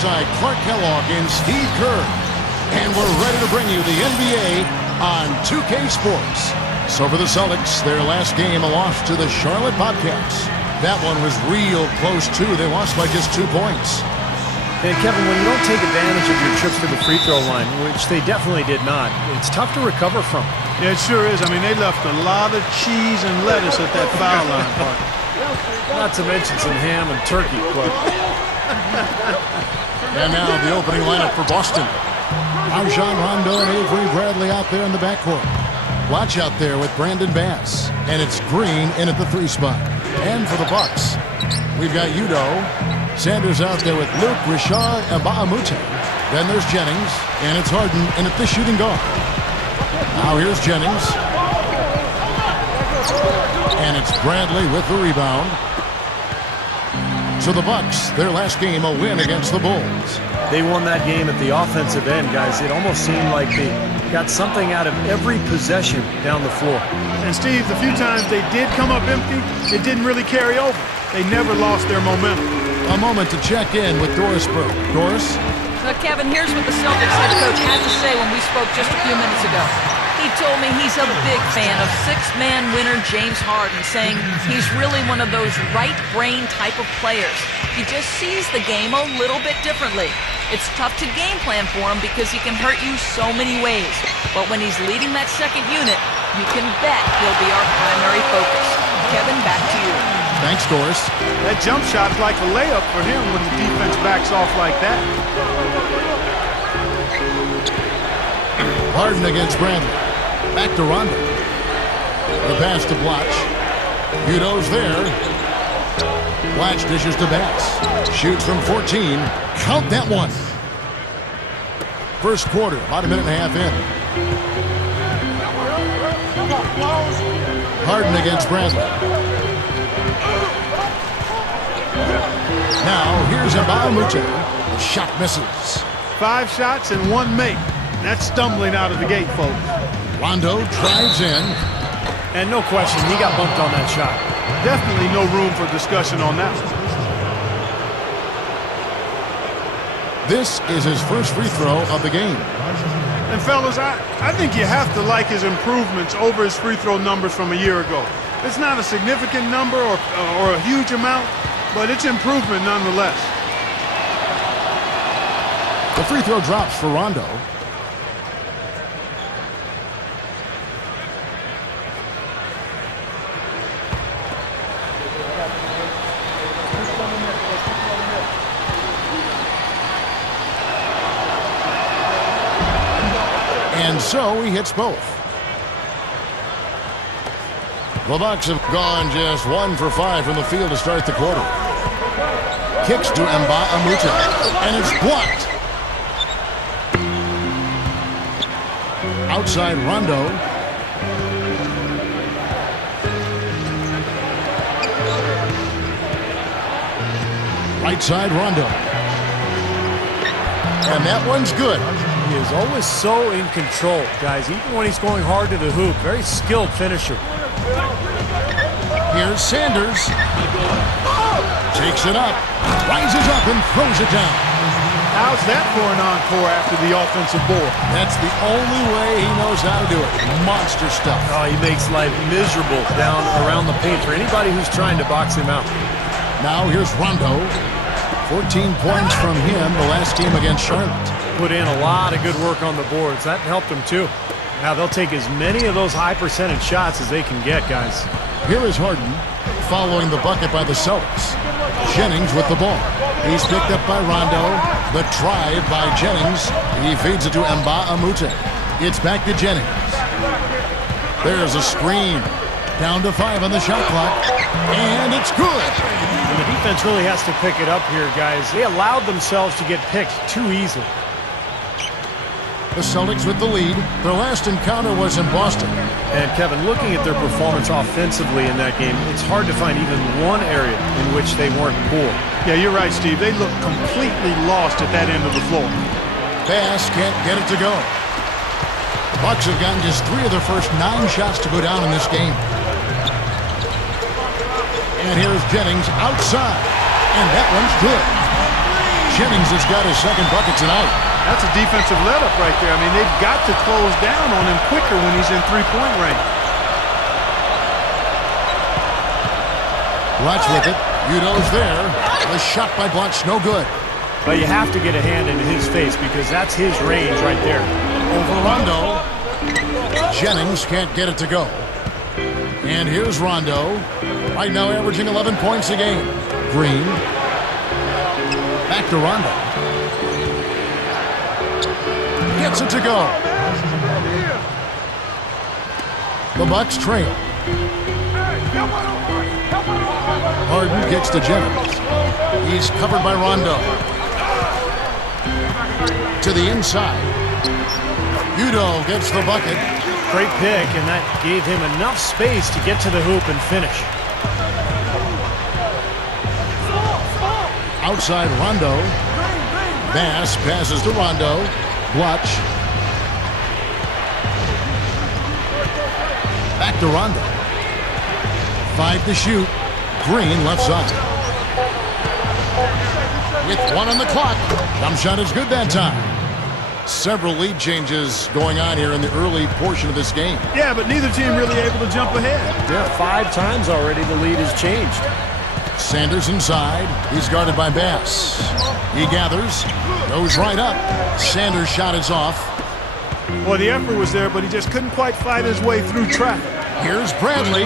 alongside Clark Kellogg and Steve Kerr. And we're ready to bring you the NBA on 2K Sports. So for the Celtics, their last game, a loss to the Charlotte Bobcats. That one was real close, too. They lost by just 2 points. And Kevin, when you don't take advantage of your trips to the free throw line, which they definitely did not, it's tough to recover from. Yeah, it sure is. I mean, they left a lot of cheese and lettuce at that foul line, partner. Not to mention some ham and turkey, but... And now the opening lineup for Boston. Rajon Rondo and Avery Bradley out there in the backcourt. Watch out there with Brandon Bass. And it's Green in at the 3 spot. And for the Bucks, we've got Udo. Sanders out there with Luke, Richard, and Bahamute. Then there's Jennings, and it's Harden in at the shooting guard. Now here's Jennings. And it's Bradley with the rebound. So the Bucks, their last game, a win against the Bulls. They won that game at the offensive end, guys. It almost seemed like they got something out of every possession down the floor. And Steve, the few times they did come up empty, it didn't really carry over. They never lost their momentum. A moment to check in with Doris Burke. Doris? Kevin, here's what the Celtics head coach had to say when we spoke just a few minutes ago. He told me he's a big fan of 6-man winner James Harden, saying he's really one of those right-brain type of players. He just sees the game a little bit differently. It's tough to game plan for him because he can hurt you so many ways. But when he's leading that second unit, you can bet he'll be our primary focus. Kevin, back to you. Thanks, Doris. That jump shot's like a layup for him when the defense backs off like that. Harden against Bradley. Back to Rondo. The pass to Blotch. Udo's there. Blotch dishes to Bass. Shoots from 14. Count that one. First quarter, about a minute and a half in. Harden against Bradley. Now, here's Bahamute. The shot misses. 5 shots and 1 make. That's stumbling out of the gate, folks. Rondo drives in. And no question, he got bumped on that shot. Definitely no room for discussion on that one. This is his first free throw of the game. And fellas, I think you have to like his improvements over his free throw numbers from a year ago. It's not a significant number or a huge amount, but it's improvement nonetheless. The free throw drops for Rondo. And so he hits both. The Bucks have gone just 1 for 5 from the field to start the quarter. Kicks to Bahamute, and it's blocked. Outside Rondo. Right side Rondo. And that one's good. He is always so in control, guys, even when he's going hard to the hoop. Very skilled finisher. Here's Sanders. Takes it up. Rises up and throws it down. How's that for an encore after the offensive board? That's the only way he knows how to do it. Monster stuff. Oh, he makes life miserable down around the paint for anybody who's trying to box him out. Now here's Rondo. 14 points from him the last game against Charlotte. Put in a lot of good work on the boards. That helped him too. Now they'll take as many of those high percentage shots as they can get, guys. Here is Harden following the bucket by the Celtics. Jennings with the ball. He's picked up by Rondo. The drive by Jennings. He feeds it to Bahamute. It's back to Jennings. There's a screen. Down to 5 on the shot clock. And it's good. And the defense really has to pick it up here, guys. They allowed themselves to get picked too easily. The Celtics with the lead. Their last encounter was in Boston. And Kevin, looking at their performance offensively in that game, it's hard to find even one area in which they weren't poor. Yeah, you're right, Steve. They look completely lost at that end of the floor. Bass can't get it to go. The Bucks have gotten just 3 of their first 9 shots to go down in this game. And here's Jennings outside. And that one's good. Jennings has got his second bucket tonight. That's a defensive let-up right there. I mean, they've got to close down on him quicker when he's in three-point range. Watch with it. Udo's there. The shot by Blanche, no good. But you have to get a hand into his face because that's his range right there. Over Rondo. Jennings can't get it to go. And here's Rondo. Right now averaging 11 points a game. Green. Back to Rondo. Gets it to go. The Bucks trail. Harden kicks to Jennings. He's covered by Rondo. To the inside. Udo gets the bucket. Great pick, and that gave him enough space to get to the hoop and finish. Outside Rondo. Bass passes to Rondo. Blotch. Back to Rondo. 5 to shoot. Green left side. With 1 on the clock. Jump shot is good that time. Several lead changes going on here in the early portion of this game. Yeah, but neither team really able to jump ahead. Yeah, 5 times already the lead has changed. Sanders inside. He's guarded by Bass. He gathers. Goes right up. Sanders' shot is off. Well, the effort was there, but he just couldn't quite fight his way through traffic. Here's Bradley.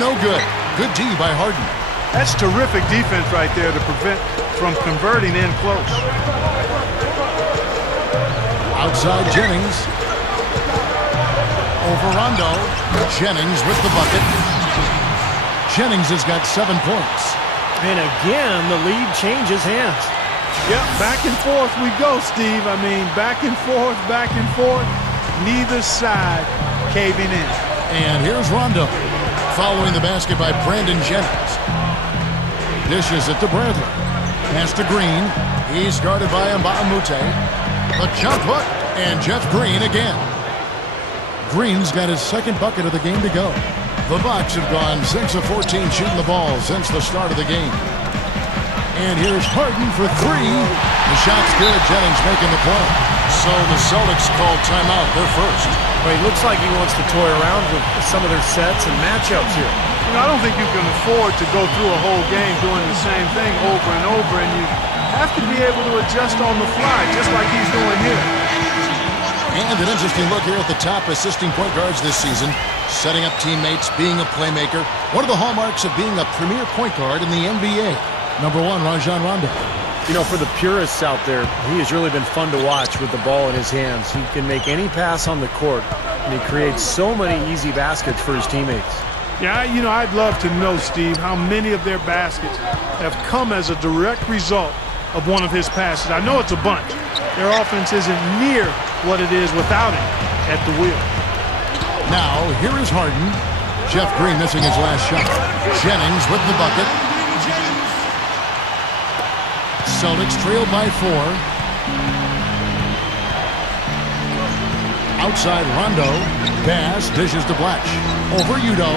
No good. Good D by Harden. That's terrific defense right there to prevent from converting in close. Outside Jennings. Over Rondo. Jennings with the bucket. Jennings has got 7 points. And again, the lead changes hands. Yep, back and forth we go, Steve. I mean, back and forth, neither side caving in. And here's Rondo. Following the basket by Brandon Jennings. Dishes it to Bradley. Pass to Green. He's guarded by Mbamute. A jump hook, and Jeff Green again. Green's got his second bucket of the game to go. The Bucks have gone 6 of 14 shooting the ball since the start of the game. And here's Harden for 3. The shot's good. Jennings making the play. So the Celtics called timeout. They're first. Well, he looks like he wants to toy around with some of their sets and matchups here. You know, I don't think you can afford to go through a whole game doing the same thing over and over, and you have to be able to adjust on the fly, just like he's doing here. And an interesting look here at the top assisting point guards this season. Setting up teammates, being a playmaker. One of the hallmarks of being a premier point guard in the NBA. Number 1, Rajon Rondo. You know, for the purists out there, he has really been fun to watch with the ball in his hands. He can make any pass on the court, and he creates so many easy baskets for his teammates. Yeah, you know, I'd love to know, Steve, how many of their baskets have come as a direct result of one of his passes. I know it's a bunch. Their offense isn't near what it is without him at the wheel. Now, here is Harden. Jeff Green missing his last shot. Jennings with the bucket. Celtics trail by 4. Outside Rondo. Bass dishes to Blatch. Over Udo.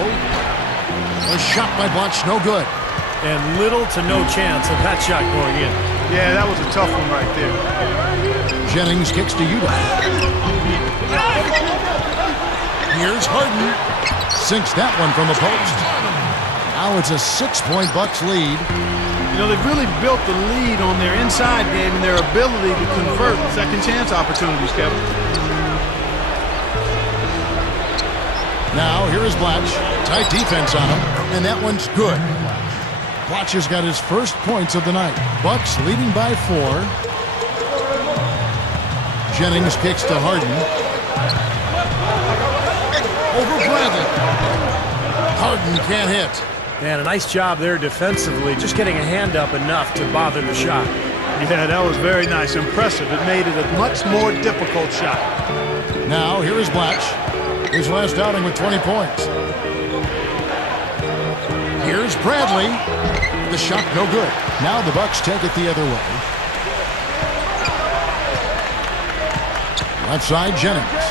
A shot by Blatch, no good. And little to no chance of that shot going in. Yeah, that was a tough one right there. Jennings kicks to Udo. Here's Harden. Sinks that one from the post. Now it's a 6-point Bucks lead. You know, they've really built the lead on their inside game and their ability to convert second chance opportunities, Kevin. Now, here is Blatch. Tight defense on him, and that one's good. Blatch has got his first points of the night. Bucks leading by 4. Jennings kicks to Harden. Over Bradley. Harden can't hit. And a nice job there defensively, just getting a hand up enough to bother the shot. Yeah, that was very nice. Impressive. It made it a much more difficult shot. Now, here is Blatch. His last outing with 20 points. Here's Bradley. The shot no good. Now the Bucks take it the other way. Left side, Jennings.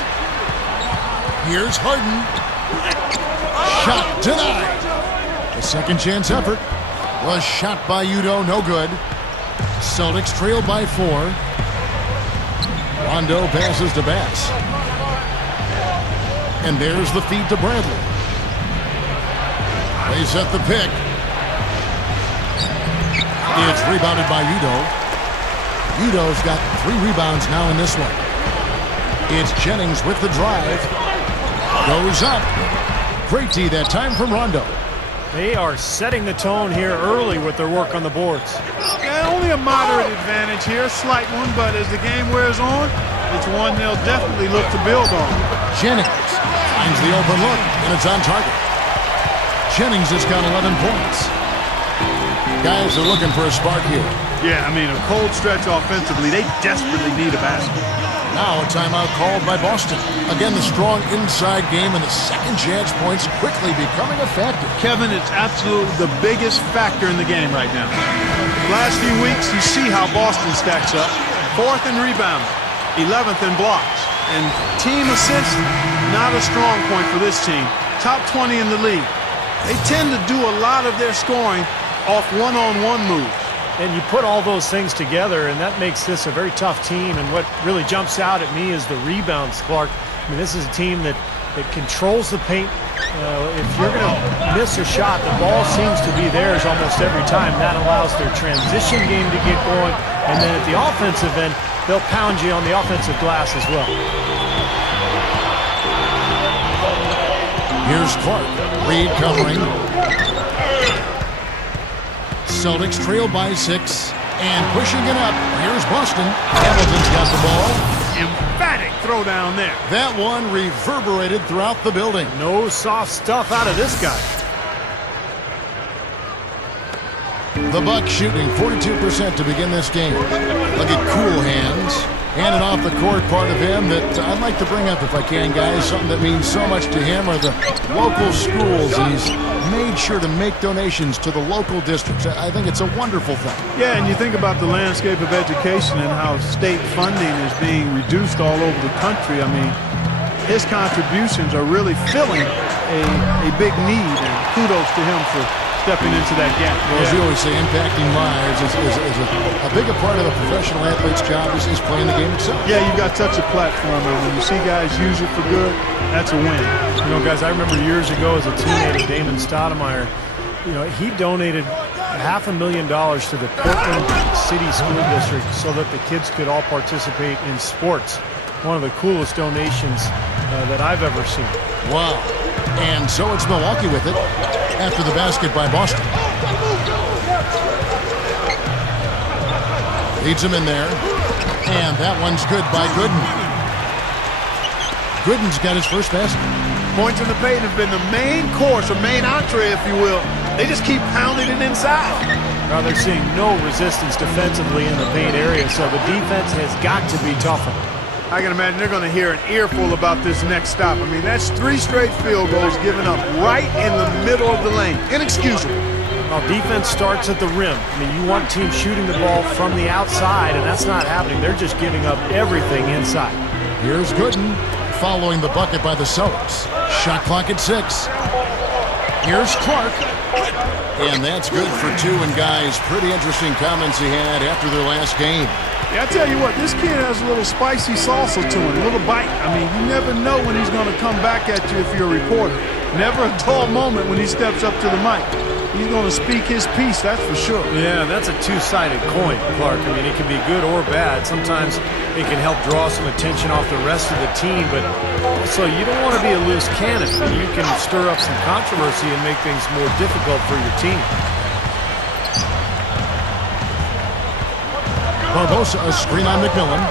Here's Harden. Shot denied. A second chance effort was shot by Udo, no good. Celtics trail by 4. Rondo passes to Bass. And there's the feed to Bradley. They set the pick. It's rebounded by Udo. Udo's got 3 rebounds now in this one. It's Jennings with the drive. Goes up. Great D that time from Rondo. They are setting the tone here early with their work on the boards. Yeah, only a moderate advantage here, a slight one, but as the game wears on, it's one they'll definitely look to build on. Jennings finds the open look, and it's on target. Jennings has got 11 points. Guys are looking for a spark here. Yeah, I mean, a cold stretch offensively. They desperately need a basket. Now a timeout called by Boston. Again, the strong inside game and the second chance points quickly becoming a factor. Kevin, it's absolutely the biggest factor in the game right now. The last few weeks, you see how Boston stacks up. 4th in rebounding, 11th in blocks. And team assists, not a strong point for this team. Top 20 in the league. They tend to do a lot of their scoring off one-on-one moves. And you put all those things together, and that makes this a very tough team. And what really jumps out at me is the rebounds, Clark. I mean, this is a team that controls the paint. If you're going to miss a shot, the ball seems to be theirs almost every time. That allows their transition game to get going. And then at the offensive end, they'll pound you on the offensive glass as well. Here's Clark. Reed covering. Celtics trail by 6 and pushing it up. Here's Boston. Hamilton's got the ball. Emphatic throw down there. That one reverberated throughout the building. No soft stuff out of this guy. The Bucks shooting 42% to begin this game. Look at cool hands. And an off-the-court part of him that I'd like to bring up if I can, guys. Something that means so much to him are the local schools. He's made sure to make donations to the local districts. I think it's a wonderful thing. Yeah, and you think about the landscape of education and how state funding is being reduced all over the country. I mean, his contributions are really filling a big need, and kudos to him for stepping into that gap. Well, as you always say, impacting lives is a bigger part of a professional athlete's job is playing the game itself. Yeah, you've got such a platform, and when you see guys use it for good, that's a win. You know, guys, I remember years ago as a teammate of Damon Stoudemire, you know, he donated $500,000 to the Portland City School District so that the kids could all participate in sports. One of the coolest donations that I've ever seen. Wow. And so it's Milwaukee with it after the basket by Boston. Leads him in there. And that one's good by Gooden. Gooden's got his first basket. Points in the paint have been the main course, or main entree, if you will. They just keep pounding it inside. Now they're seeing no resistance defensively in the paint area, so the defense has got to be tougher. I can imagine they're going to hear an earful about this next stop. I mean, that's 3 straight field goals given up right in the middle of the lane. Inexcusable. Well, defense starts at the rim. I mean, you want teams shooting the ball from the outside, and that's not happening. They're just giving up everything inside. Here's Gooden following the bucket by the Celtics. Shot clock at 6. Here's Clark. And that's good for 2. And guys, pretty interesting comments he had after their last game. Yeah, I tell you what, this kid has a little spicy salsa to him, a little bite. I mean, you never know when he's going to come back at you if you're a reporter. Never a dull moment when he steps up to the mic. He's going to speak his piece, that's for sure. Yeah, that's a two-sided coin, Clark. I mean, it can be good or bad. Sometimes it can help draw some attention off the rest of the team, but also you don't want to be a loose cannon. You can stir up some controversy and make things more difficult for your team. Barbosa, a screen on McMillan.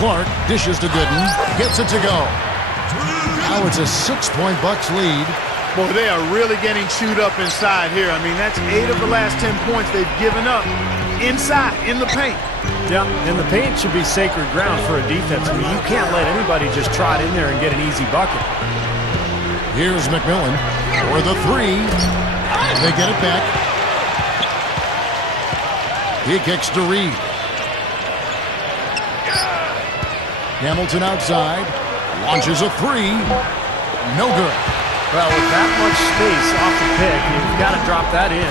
Clark dishes to Gooden, gets it to go. Now it's a 6-point Bucks lead. Boy, they are really getting chewed up inside here. I mean, that's 8 of the last 10 points they've given up inside, in the paint. Yeah, and the paint should be sacred ground for a defense. I mean, you can't let anybody just trot in there and get an easy bucket. Here's McMillan for the 3. They get it back. He kicks to Reed. Hamilton outside. Launches a 3. No good. Well, with that much space off the pick, you've got to drop that in.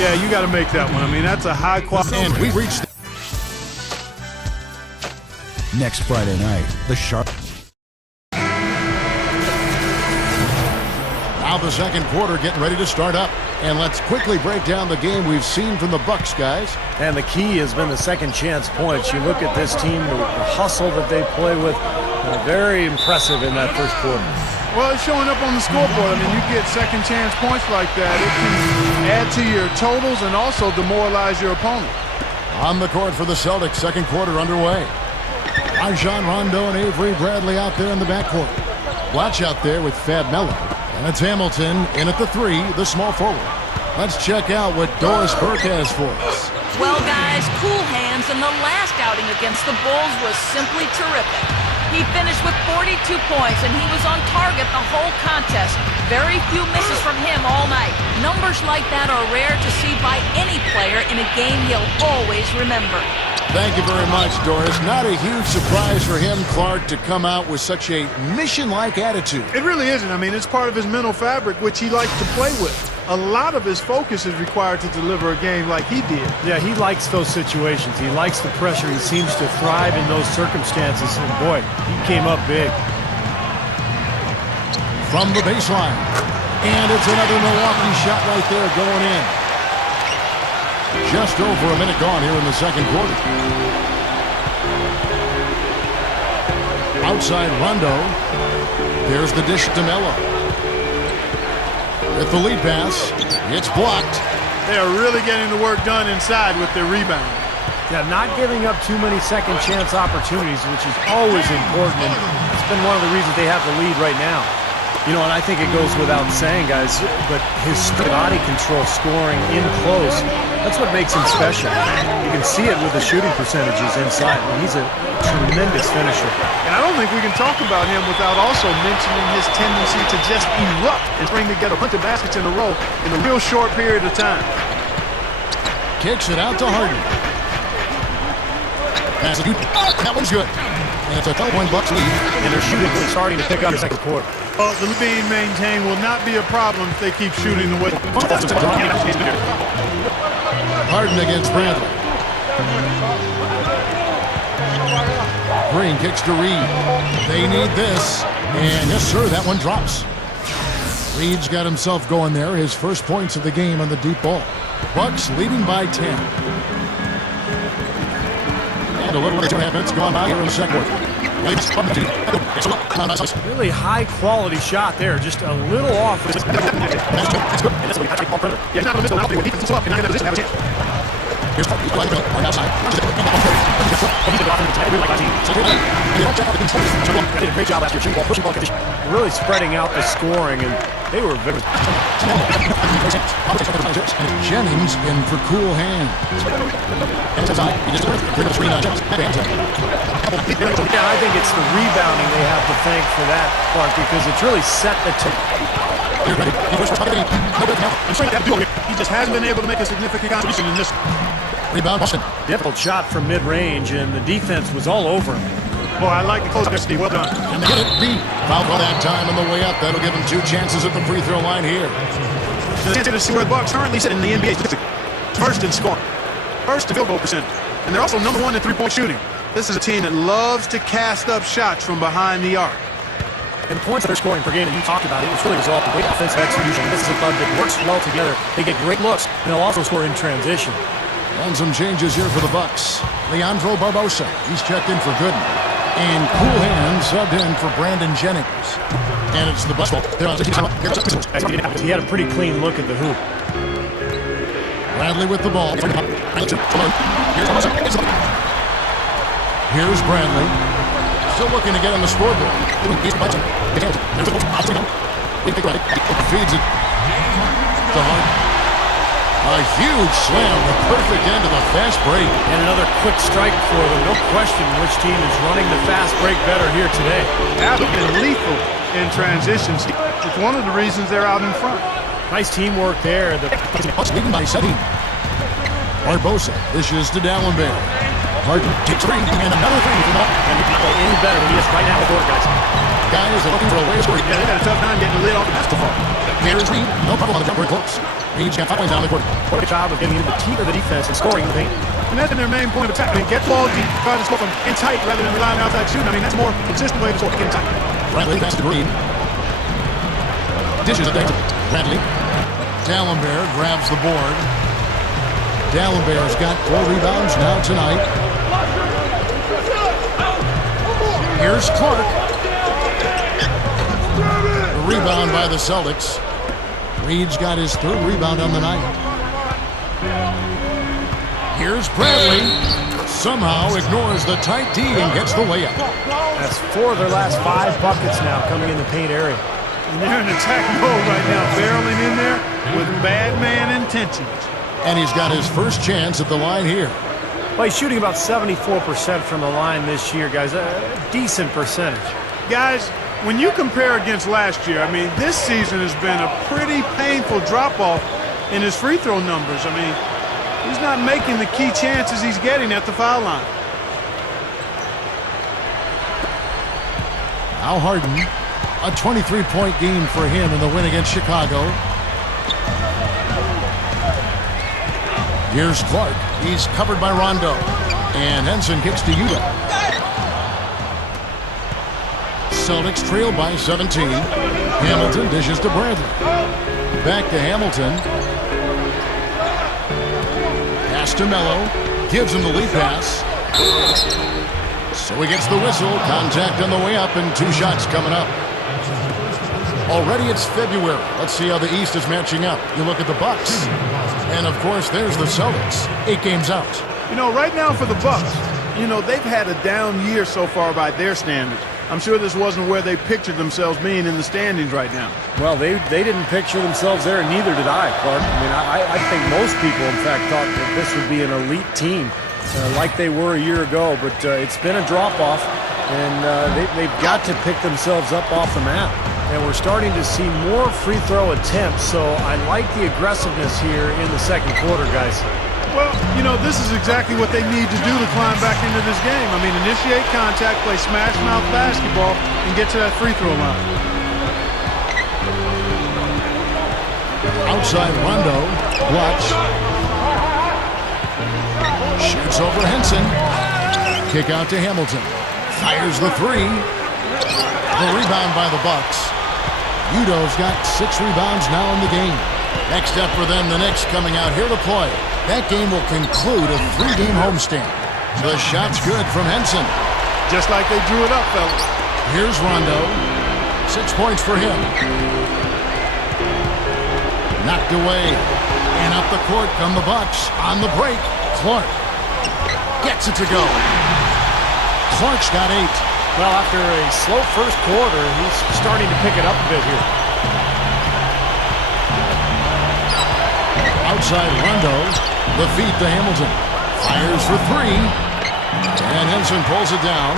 Yeah, you got to make that one. I mean, that's a high quality. And we reached. Next Friday night, the Sharp. Now the second quarter getting ready to start up. And let's quickly break down the game we've seen from the Bucks, guys. And the key has been the second chance points. You look at this team, the hustle that they play with, very impressive in that first quarter. Well, it's showing up on the scoreboard. I mean, you get second chance points like that. It can add to your totals and also demoralize your opponent. On the court for the Celtics, second quarter underway. Rajon Rondo and Avery Bradley out there in the backcourt. Watch out there with Fab Melo. And it's Hamilton in at the three, the small forward. Let's check out what Doris Burke has for us. Well, guys, cool hands, and the last outing against the Bulls was simply terrific. He finished with 42 points, and he was on target the whole contest. Very few misses from him all night. Numbers like that are rare to see by any player in a game he'll always remember. Thank you very much, Doris. Not a huge surprise for him, Clark, to come out with such a mission-like attitude. It really isn't. I mean, it's part of his mental fabric, which he likes to play with. A lot of his focus is required to deliver a game like he did. Yeah, he likes those situations. He likes the pressure. He seems to thrive in those circumstances. And boy, he came up big. From the baseline. And it's another Milwaukee shot right there going in. Just over a minute gone here in the second quarter. Outside Rondo. There's the dish to Melo. With the lead pass, it's blocked. They are really getting the work done inside with their rebound. Yeah, not giving up too many second chance opportunities, which is always important. And it's been one of the reasons they have the lead right now. You know, and I think it goes without saying, guys, but his body control scoring in close, that's what makes him special. You can see it with the shooting percentages inside. I mean, he's a tremendous finisher. And I don't think we can talk about him without also mentioning his tendency to just erupt and bring together a bunch of baskets in a row in a real short period of time. Kicks it out to Harden. That one's good. And it's a 12-point Bucks lead. And they're shooting starting to pick up the second quarter. Well, the lead being maintained will not be a problem if they keep shooting the way. Harden against Bradley. Green kicks to Reed. They need this. And yes, sir, that one drops. Reed's got himself going there. His first points of the game on the deep ball. Bucks leading by 10. And a little over 2.5 minutes gone by here in the second quarter. Really high quality shot there, just a little off. Really spreading out the scoring, and they were very. Jennings in for cool hand. Yeah, I think it's the rebounding they have to thank for that, Clark, because it's really set the tone. He just hasn't been able to make a significant contribution in this. Rebound, Boston. Difficult shot from mid-range, and the defense was all over him. Boy, I like the close there, Steve. Well done. And they get it deep. Foul for that time on the way up. That'll give him 2 chances at the free throw line here. The chance to see where the Bucks currently sit in the NBA. First in scoring, first in field goal percent, and they're also number 1 in three-point shooting. This is a team that loves to cast up shots from behind the arc. And the points that they're scoring per game that you talked about, it's really a result of great offensive execution. This is a club that works well together. They get great looks, and they'll also score in transition. And some changes here for the Bucks. Leandro Barbosa, he's checked in for Gooden. And Cool Hand subbed in for Brandon Jennings. And it's the Bucks ball. He had a pretty clean look at the hoop. Bradley with the ball. Here's Bradley. Still looking to get on the scoreboard. Feeds it to Harden. A huge slam, the perfect end of the fast break. And another quick strike for them. No question which team is running the fast break better here today. Have been lethal in transitions. It's one of the reasons they're out in front. Nice teamwork there. Bucks leading by 7. Barbosa dishes to Dallenberg. Harden takes 3 and another 3 from up. And he can play any better than he is right now before, guys. Guys are looking for a way to score. Yeah, they had a tough time getting the lid off the basketball. Here's Reed. No problem on the jumper, close. Reed's got 5 points down the court. What a job of getting into the teeth of the defense and scoring in the paint. And that's their main point of attack. I mean, get the ball deep, try to score from in tight rather than relying on outside shooting. I mean, that's a more consistent way to score in tight. Bradley pass to Green. Dishes it back to Bradley. D'Alembert grabs the board. D'Alembert's got 4 rebounds now tonight. Here's Clark. A rebound by the Celtics. Reed's got his 3rd rebound on the night. Here's Bradley. Somehow ignores the tight D and gets the layup. That's 4 of their last 5 buckets now coming in the paint area. And they're in attack mode right now, barreling in there with bad man intentions. And he's got his first chance at the line here. Well, he's shooting about 74% from the line this year, guys. A decent percentage. Guys, when you compare against last year, I mean, this season has been a pretty painful drop-off in his free throw numbers. I mean, he's not making the key chances he's getting at the foul line. Now Harden, a 23-point game for him in the win against Chicago. Here's Clark. He's covered by Rondo. And Henson kicks to Yuta. Celtics trail by 17. Hamilton dishes to Bradley. Back to Hamilton. Pass to Melo. Gives him the lead pass. So he gets the whistle. Contact on the way up and 2 shots coming up. Already it's February. Let's see how the East is matching up. You look at the Bucks. And, of course, there's the Celtics. 8 games out. You know, right now for the Bucks, you know, they've had a down year so far by their standards. I'm sure this wasn't where they pictured themselves being in the standings right now. Well, they didn't picture themselves there, and neither did I, Clark. I mean, I think most people, in fact, thought that this would be an elite team like they were a year ago. But it's been a drop-off, and they've got to pick themselves up off the map. And we're starting to see more free throw attempts, so I like the aggressiveness here in the second quarter, guys. Well, you know, this is exactly what they need to do to climb back into this game. I mean, initiate contact, play smash-mouth basketball, and get to that free throw line. Outside Rondo. Watch. Shoots over Henson. Kick out to Hamilton. Fires the 3. The rebound by the Bucks. Udo's got 6 rebounds now in the game. Next up for them, the Knicks coming out here to play. That game will conclude a 3-game homestand. The shot's good from Henson. Just like they drew it up, fellas. Here's Rondo. 6 points for him. Knocked away. And up the court come the Bucks. On the break, Clark gets it to go. Clark's got 8. Well, after a slow first quarter, he's starting to pick it up a bit here. Outside Rondo, the feed to Hamilton. Fires for 3. And Henson pulls it down.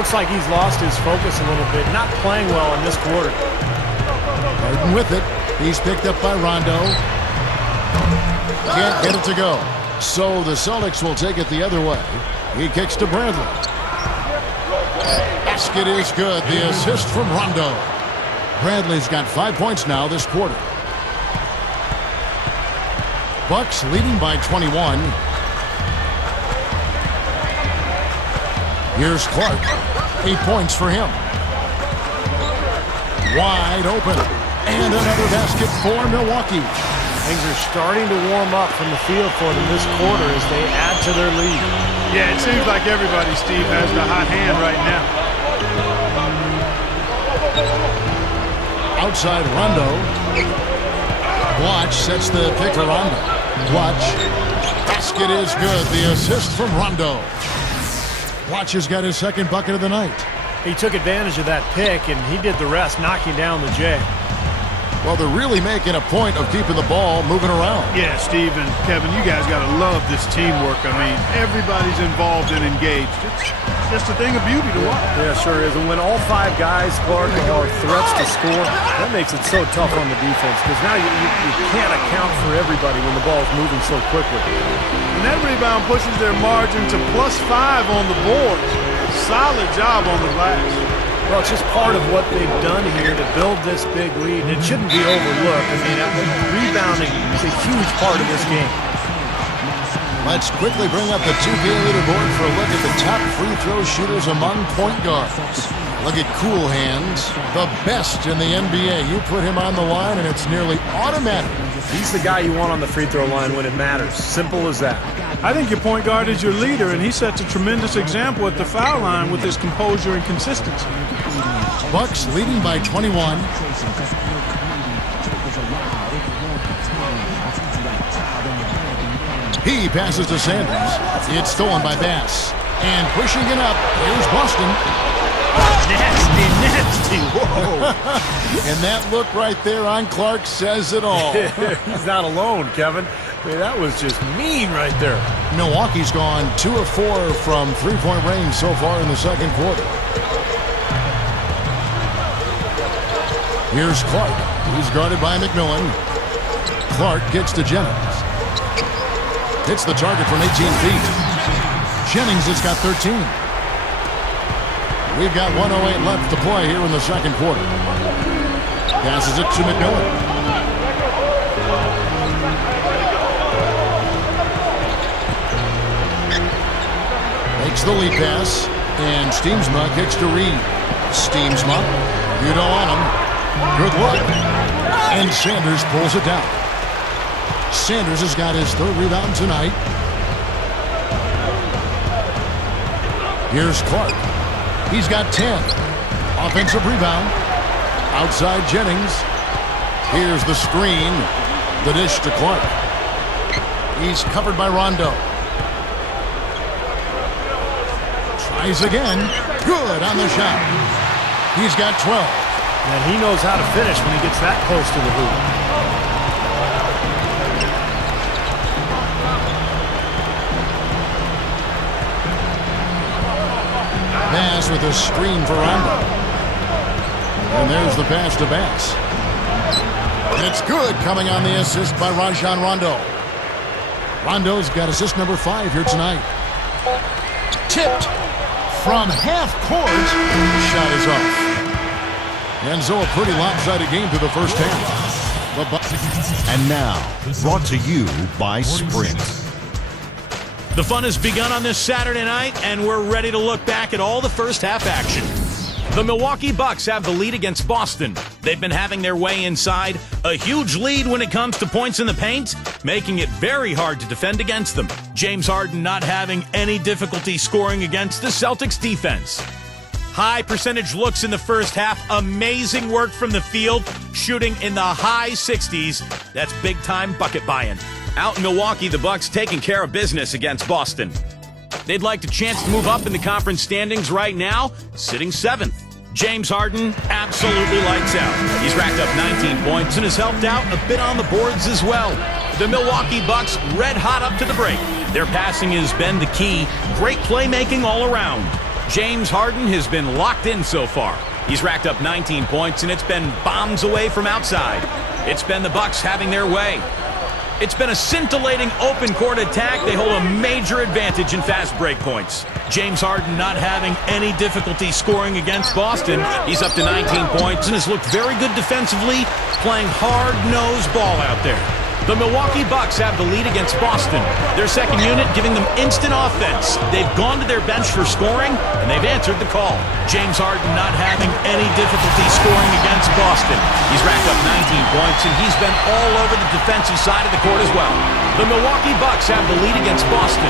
Looks like he's lost his focus a little bit. Not playing well in this quarter. Harden with it. He's picked up by Rondo. Can't get it to go. So the Celtics will take it the other way. He kicks to Bradley. Basket is good. The assist from Rondo. Bradley's got 5 points now this quarter. Bucks leading by 21. Here's Clark. 8 points for him. Wide open. And another basket for Milwaukee. Things are starting to warm up from the field for them this quarter as they add to their lead. Yeah, it seems like everybody, Steve, has the hot hand right now. Outside Rondo. Watch sets the pick for Rondo. Watch. Basket is good. The assist from Rondo. Watch has got his second bucket of the night. He took advantage of that pick, and he did the rest, knocking down the J. Well, they're really making a point of keeping the ball moving around. Yeah, Steve and Kevin, you guys got to love this teamwork. I mean, everybody's involved and engaged. It's just a thing of beauty to watch. Yeah, sure is. And when all 5 guys, Clark, are threats to score, that makes it so tough on the defense because now you can't account for everybody when the ball's moving so quickly. And that rebound pushes their margin to +5 on the board. Solid job on the glass. Well, it's just part of what they've done here to build this big lead, and it shouldn't be overlooked. I mean, rebounding is a huge part of this game. Let's quickly bring up the 2K leaderboard for a look at the top free throw shooters among point guards. Look at Cool Hands, the best in the NBA. You put him on the line, and it's nearly automatic. He's the guy you want on the free throw line when it matters. Simple as that. I think your point guard is your leader, and he sets a tremendous example at the foul line with his composure and consistency. Bucks leading by 21. He passes to Sanders. It's stolen by Bass. And pushing it up, here's Boston. Nasty. Whoa. And that look right there on Clark says it all. He's not alone, Kevin. I mean, that was just mean right there. Milwaukee's gone 2 of 4 from three-point range so far in the second quarter. Here's Clark. He's guarded by McMillan. Clark gets to Jennings. Hits the target from 18 feet. Jennings has got 13. We've got 1:08 left to play here in the second quarter. Passes it to McMillan. Makes the lead pass. And Steamsma kicks to Reed. Steamsma. You don't want him. Good luck. And Sanders pulls it down. Sanders has got his third rebound tonight. Here's Clark. He's got 10. Offensive rebound. Outside Jennings. Here's the screen. The dish to Clark. He's covered by Rondo. Tries again. Good on the shot. He's got 12. And he knows how to finish when he gets that close to the hoop. Bass with a screen for Rondo. And there's the pass to Bass. And it's good, coming on the assist by Rajon Rondo. Rondo's got assist number 5 here tonight. Tipped from half court. Shot is off. And so a pretty lopsided game through the first half. And now, brought to you by Sprint. The fun has begun on this Saturday night, and we're ready to look back at all the first half action. The Milwaukee Bucks have the lead against Boston. They've been having their way inside, a huge lead when it comes to points in the paint, making it very hard to defend against them. James Harden not having any difficulty scoring against the Celtics defense. High percentage looks in the first half, amazing work from the field, shooting in the high 60s. That's big-time bucket buy-in. Out in Milwaukee, the Bucks taking care of business against Boston. They'd like a chance to move up in the conference standings right now, sitting 7th. James Harden absolutely lights out. He's racked up 19 points and has helped out a bit on the boards as well. The Milwaukee Bucks red hot up to the break. Their passing has been the key. Great playmaking all around. James Harden has been locked in so far. He's racked up 19 points and it's been bombs away from outside. It's been the Bucks having their way. It's been a scintillating open court attack. They hold a major advantage in fast break points. James Harden not having any difficulty scoring against Boston. He's up to 19 points and has looked very good defensively, playing hard-nosed ball out there. The Milwaukee Bucks have the lead against Boston. Their second unit giving them instant offense. They've gone to their bench for scoring, and they've answered the call. James Harden not having any difficulty scoring against Boston. He's racked up 19 points, and he's been all over the defensive side of the court as well. The Milwaukee Bucks have the lead against Boston.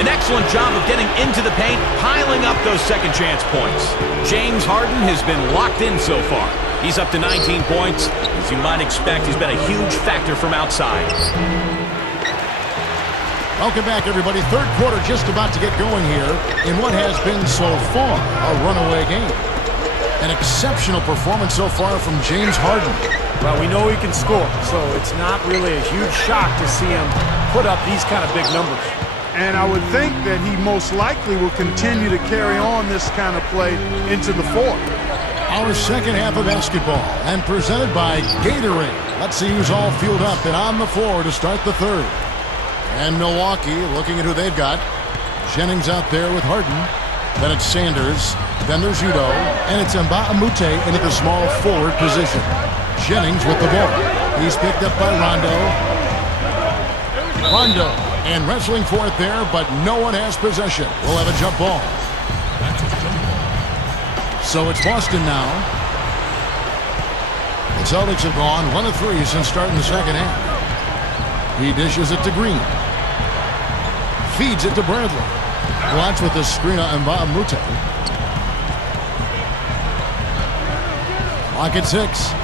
An excellent job of getting into the paint, piling up those second chance points. James Harden has been locked in so far. He's up to 19 points. As you might expect, he's been a huge factor from outside. Welcome back, everybody. Third quarter just about to get going here in what has been so far a runaway game. An exceptional performance so far from James Harden. Well, we know he can score, so it's not really a huge shock to see him put up these kind of big numbers. And I would think that he most likely will continue to carry on this kind of play into the fourth. Our second half of basketball, and presented by Gatorade. Let's see who's all fueled up and on the floor to start the third. And Milwaukee looking at who they've got. Jennings out there with Harden. Then it's Sanders. Then there's Udo. And it's Mbamute into the small forward position. Jennings with the ball. He's picked up by Rondo. Rondo. And wrestling for it there, but no one has possession. We'll have a jump ball. So it's Boston now. The Celtics have gone 1 of 3 since starting the second half. He dishes it to Green. Feeds it to Bradley. Watch with the screen on Mbamute. Lock at 6.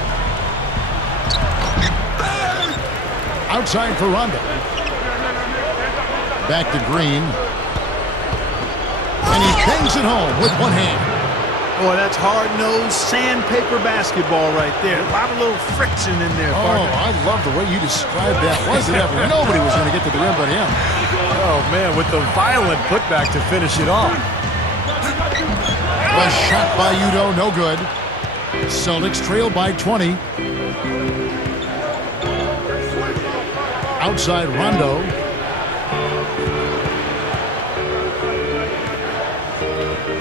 Outside for Rondo. Back to Green. And he bangs it home with one hand. Boy, that's hard-nosed sandpaper basketball right there. A lot of little friction in there, partner. Oh, I love the way you described that. Was it ever? Nobody was going to get to the rim but him. Oh, man, with the violent putback to finish it off. A shot by Udo, no good. Celtics trail by 20. Outside Rondo.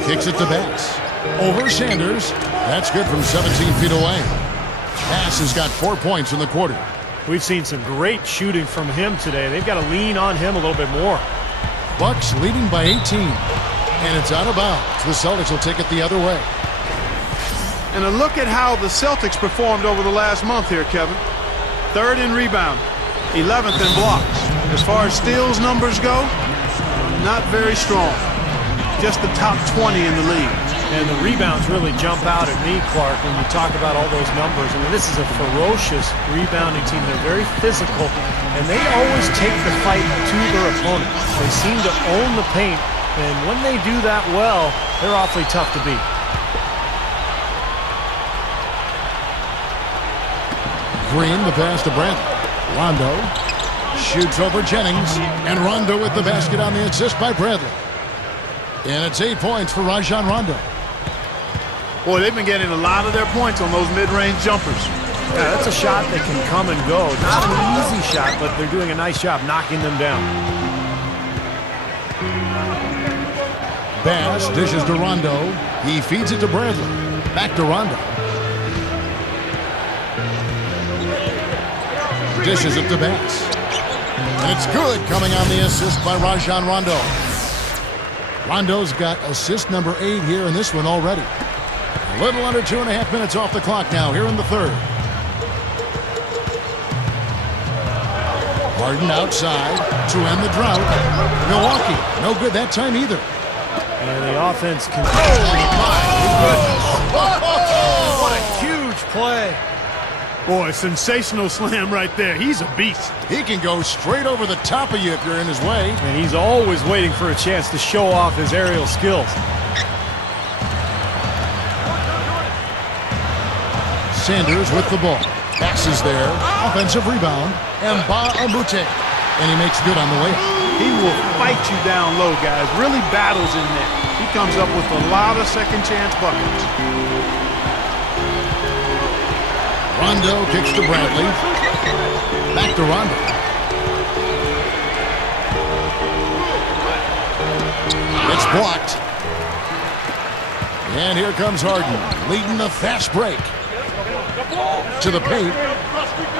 Kicks it to Bass. Over Sanders. That's good from 17 feet away. Bass has got 4 points in the quarter. We've seen some great shooting from him today. They've got to lean on him a little bit more. Bucks leading by 18. And it's out of bounds. The Celtics will take it the other way. And a look at how the Celtics performed over the last month here, Kevin. 3rd in rebound, 11th in blocks. As far as steals numbers go, not very strong. Just the top 20 in the league. And the rebounds really jump out at me, Clark, when you talk about all those numbers. I mean, this is a ferocious rebounding team. They're very physical, and they always take the fight to their opponent. They seem to own the paint, and when they do that well, they're awfully tough to beat. Green, the pass to Bradley. Rondo shoots over Jennings, and Rondo with the basket on the assist by Bradley. And it's 8 points for Rajon Rondo. Boy, they've been getting a lot of their points on those mid-range jumpers. Yeah, that's a shot that can come and go. Not an easy shot, but they're doing a nice job knocking them down. Bass dishes to Rondo. He feeds it to Bradley. Back to Rondo. Dishes it to Bass. And it's good, coming on the assist by Rajon Rondo. Rondo's got assist number 8 here in this one already. A little under 2.5 minutes off the clock now here in the 3rd. Harden outside to end the drought. Milwaukee, no good that time either. And the offense can... Oh, my goodness. What a huge play. Boy, sensational slam right there. He's a beast. He can go straight over the top of you if you're in his way. And he's always waiting for a chance to show off his aerial skills. Sanders with the ball. Passes there. Offensive rebound. Mbamute. And he makes good on the way. He will fight you down low, guys. Really battles in there. He comes up with a lot of second chance buckets. Rondo kicks to Bradley. Back to Rondo. It's blocked. And here comes Harden, leading the fast break. To the paint.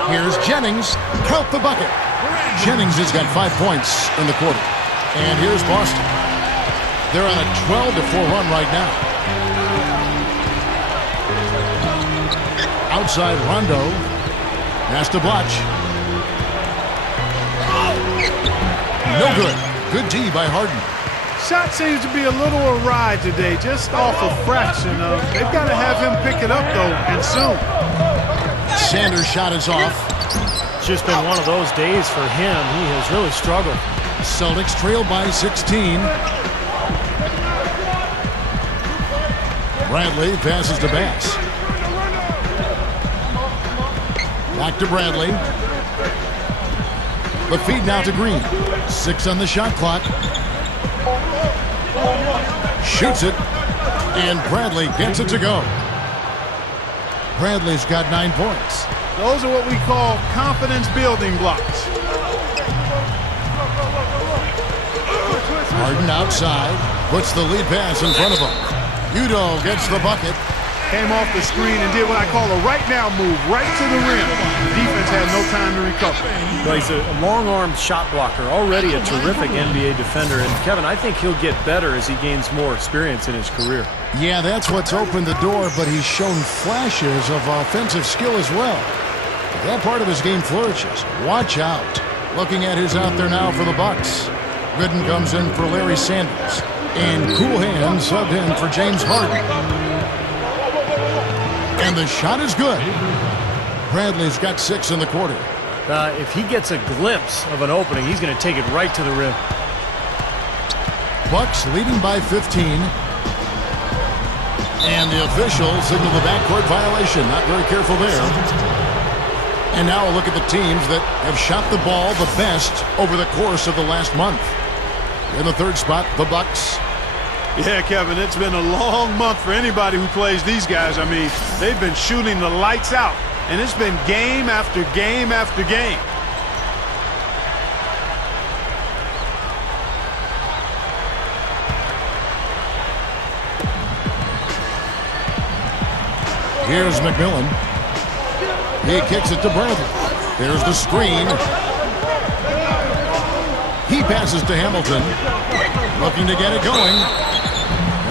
Here's Jennings. Count the bucket. Jennings has got 5 points in the quarter. And here's Boston. They're on a 12-4 run right now. Outside Rondo. Pass to Blotch. No good. Good D by Harden. Shot seems to be a little awry today, just off a fraction of. They've got to have him pick it up, though, and soon. Sanders' shot is off. It's just been one of those days for him. He has really struggled. Celtics trail by 16. Bradley passes to Bass. Back to Bradley. The feed now to Green. 6 on the shot clock. Shoots it. And Bradley gets it to go. Bradley's got 9 points. Those are what we call confidence building blocks. Harden outside, puts the lead pass in front of him. Udo gets the bucket. Came off the screen and did what I call a right now move, right to the rim. Defense had no time to recover. Well, he's a long-armed shot blocker, already a terrific NBA defender. And Kevin, I think he'll get better as he gains more experience in his career. Yeah, that's what's opened the door, but he's shown flashes of offensive skill as well. If that part of his game flourishes, watch out. Looking at who's out there now for the Bucks. Gooden comes in for Larry Sanders. And Cool Hand subbed in for James Harden. And the shot is good. Bradley's got 6 in the quarter. If he gets a glimpse of an opening, he's going to take it right to the rim. Bucks leading by 15. And the officials signal the backcourt violation. Not very careful there. And now a look at the teams that have shot the ball the best over the course of the last month. In the third spot, the Bucks. Yeah, Kevin, it's been a long month for anybody who plays these guys. I mean, they've been shooting the lights out, and it's been game after game after game. Here's McMillan. He kicks it to Bradley. There's the screen. He passes to Hamilton. Looking to get it going.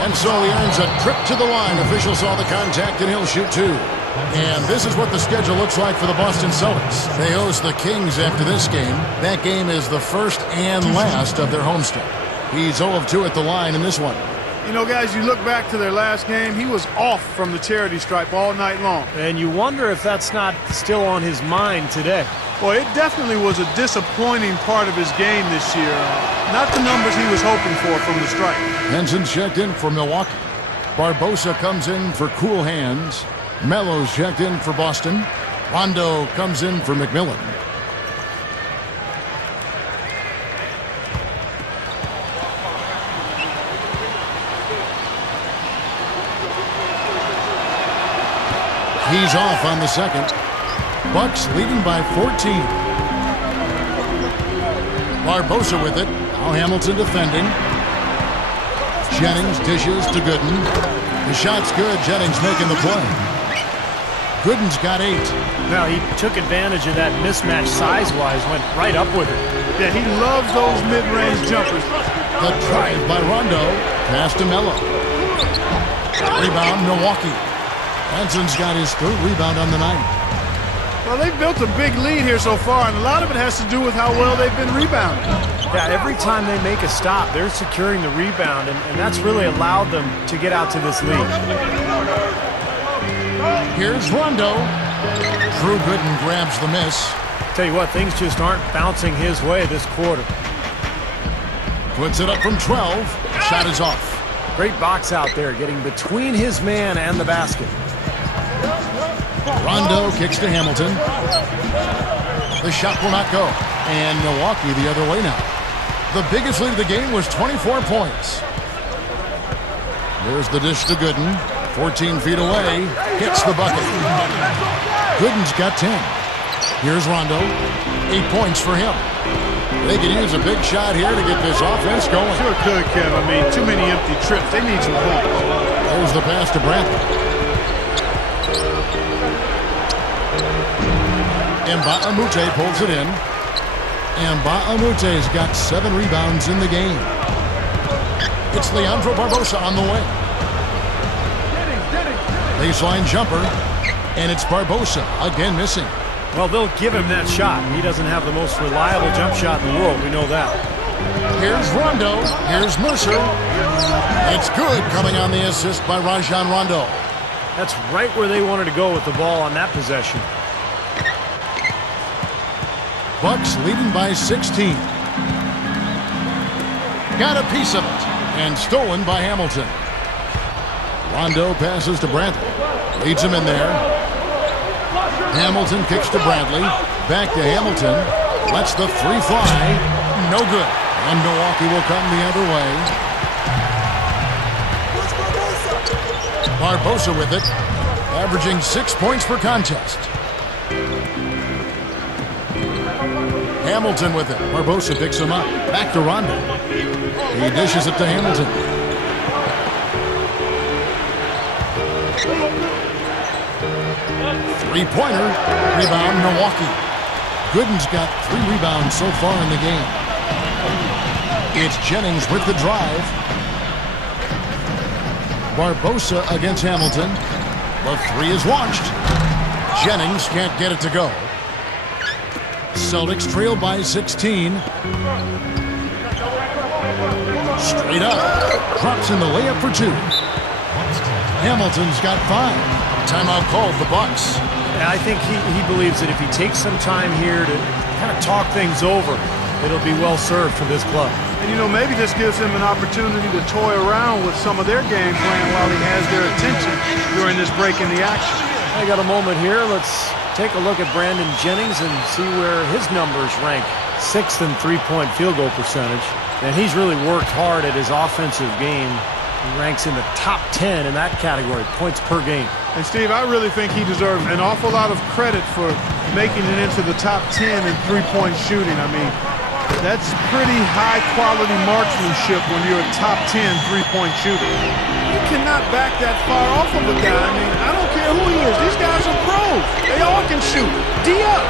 And so he earns a trip to the line. Official saw the contact, and he'll shoot 2. And this is what the schedule looks like for the Boston Celtics. They host the Kings after this game. That game is the first and last of their homestand. He's 0 of 2 at the line in this one. You know, guys, you look back to their last game, he was off from the charity stripe all night long. And you wonder if that's not still on his mind today. Well, it definitely was a disappointing part of his game this year. Not the numbers he was hoping for from the stripe. Henson's checked in for Milwaukee. Barbosa comes in for Cool Hands. Melo's checked in for Boston. Rondo comes in for McMillan. He's off on the second. Bucks leading by 14. Barbosa with it. Now Hamilton defending. Jennings dishes to Gooden. The shot's good. Jennings making the play. Gooden's got 8. Now, he took advantage of that mismatch size-wise, went right up with it. Yeah, he loves those mid-range jumpers. The drive by Rondo. Pass to Melo. Rebound, Milwaukee. Henson's got his 3rd rebound on the night. Well, they've built a big lead here so far, and a lot of it has to do with how well they've been rebounding. Yeah, every time they make a stop, they're securing the rebound, and that's really allowed them to get out to this lead. Here's Rondo. Drew Gooden grabs the miss. Tell you what, things just aren't bouncing his way this quarter. Puts it up from 12. Shot is off. Great box out there, getting between his man and the basket. Rondo kicks to Hamilton. The shot will not go. And Milwaukee the other way now. The biggest lead of the game was 24 points. There's the dish to Gooden. 14 feet away. Hits the bucket. Gooden's got 10. Here's Rondo. 8 points for him. They could use a big shot here to get this offense going. Sure could, Kev. I mean, too many empty trips. They need some points. There's the pass to Bradley. Mba'amute pulls it in. Mba'amute's got 7 rebounds in the game. It's Leandro Barbosa on the way. Baseline jumper. And it's Barbosa again missing. Well, they'll give him that shot. He doesn't have the most reliable jump shot in the world. We know that. Here's Rondo. Here's Mercer. It's good, coming on the assist by Rajon Rondo. That's right where they wanted to go with the ball on that possession. Bucks leading by 16. Got a piece of it. And stolen by Hamilton. Rondo passes to Bradley. Leads him in there. Hamilton kicks to Bradley. Back to Hamilton. Lets the 3 fly. No good. And Milwaukee will come the other way. Barbosa with it. Averaging 6 points per contest. Hamilton with it. Barbosa picks him up. Back to Rondo. He dishes it to Hamilton. Three-pointer. Rebound, Milwaukee. Gooden's got 3 rebounds so far in the game. It's Jennings with the drive. Barbosa against Hamilton. The 3 is launched. Jennings can't get it to go. Celtics trail by 16. Straight up. Drops in the layup for 2. Hamilton's got 5. Timeout called the Bucks. Yeah, I think he believes that if he takes some time here to kind of talk things over, it'll be well served for this club. And, you know, maybe this gives him an opportunity to toy around with some of their game plan while he has their attention during this break in the action. I got a moment here. Let's take a look at Brandon Jennings and see where his numbers rank. 6th in three-point field goal percentage. And he's really worked hard at his offensive game. He ranks in the top 10 in that category, points per game. And, Steve, I really think he deserves an awful lot of credit for making it into the top 10 in three-point shooting. I mean, that's pretty high-quality marksmanship when you're a top 10 three-point shooter. You cannot back that far off of a guy. I mean, I don't care who he is. These guys are pros. They all can shoot. D up.